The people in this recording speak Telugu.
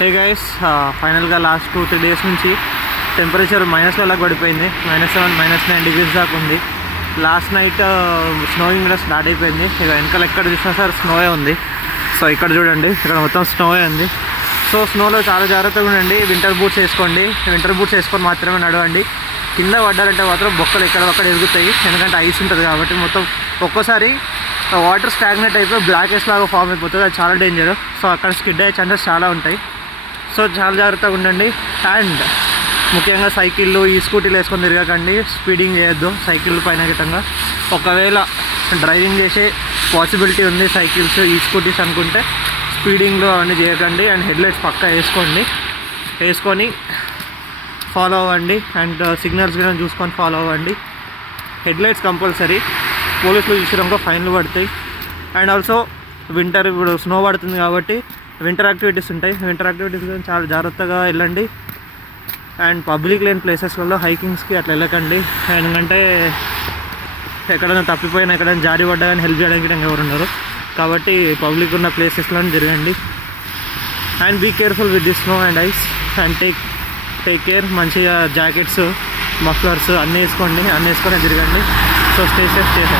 హే గైస్, ఫైనల్గా లాస్ట్ 2-3 డేస్ నుంచి టెంపరేచర్ -లలో పడిపోయింది. -7, -9 degrees దాకా ఉంది. లాస్ట్ నైట్ స్నోయింగ్ కూడా స్టార్ట్ అయిపోయింది. ఇక వెనకాల ఎక్కడ చూసినా సార్ స్నోయే ఉంది. సో ఇక్కడ చూడండి, ఇక్కడ మొత్తం స్నోయే ఉంది. సో స్నోలో చాలా జాగ్రత్తగా ఉండండి. వింటర్ బూట్స్ వేసుకోండి. వింటర్ బూట్స్ వేసుకొని మాత్రమే నడవండి. కింద పడ్డారంటే మాత్రం బొక్కలు ఎక్కడొక్కడ ఎరుగుతాయి, ఎందుకంటే ఐస్ ఉంటుంది కాబట్టి. మొత్తం ఒక్కోసారి వాటర్ స్టాగ్నేట్ అయిపోయి బ్లాకెస్ లాగా ఫామ్ అయిపోతుంది. అది చాలా డేంజర్. సో అక్కడ స్కిడ్ అయ్యే ఛాన్సెస్ చాలా ఉంటాయి. సో చాలా జాగ్రత్తగా ఉండండి. అండ్ ముఖ్యంగా సైకిళ్ళు, ఈ స్కూటీలు వేసుకొని తిరగకండి. స్పీడింగ్ చేయొద్దు సైకిల్ పైన గితంగా. ఒకవేళ డ్రైవింగ్ చేసే పాసిబిలిటీ ఉంది సైకిల్స్, ఈ స్కూటీస్ అనుకుంటే స్పీడింగ్లో అవన్నీ చేయకండి. అండ్ హెడ్లైట్స్ పక్కా వేసుకొని ఫాలో అవ్వండి. అండ్ సిగ్నల్స్ కూడా చూసుకొని ఫాలో అవ్వండి. Headlights compulsory. పోలీసులు చూసినాక ఫైన్లు పడతాయి. అండ్ ఆల్సో వింటర్, ఇప్పుడు స్నో పడుతుంది కాబట్టి వింటర్ యాక్టివిటీస్ ఉంటాయి. వింటర్ యాక్టివిటీస్ గురించి చాలా జాగ్రత్తగా వెళ్ళండి. అండ్ పబ్లిక్ లేని ప్లేసెస్లలో హైకింగ్స్కి అట్లా వెళ్ళకండి. ఎందుకంటే ఎక్కడైనా తప్పిపోయినా, ఎక్కడైనా జారి పడ్డా కానీ హెల్ప్ చేయడానికి ఎవరు ఉన్నారు కాబట్టి పబ్లిక్ ఉన్న ప్లేసెస్లో తిరగండి. And be careful with the snow and ice. And take care. మంచిగా జాకెట్స్, మఫ్లర్స్ అన్నీ వేసుకోండి. అన్నీ వేసుకొని తిరగండి. So stay safe.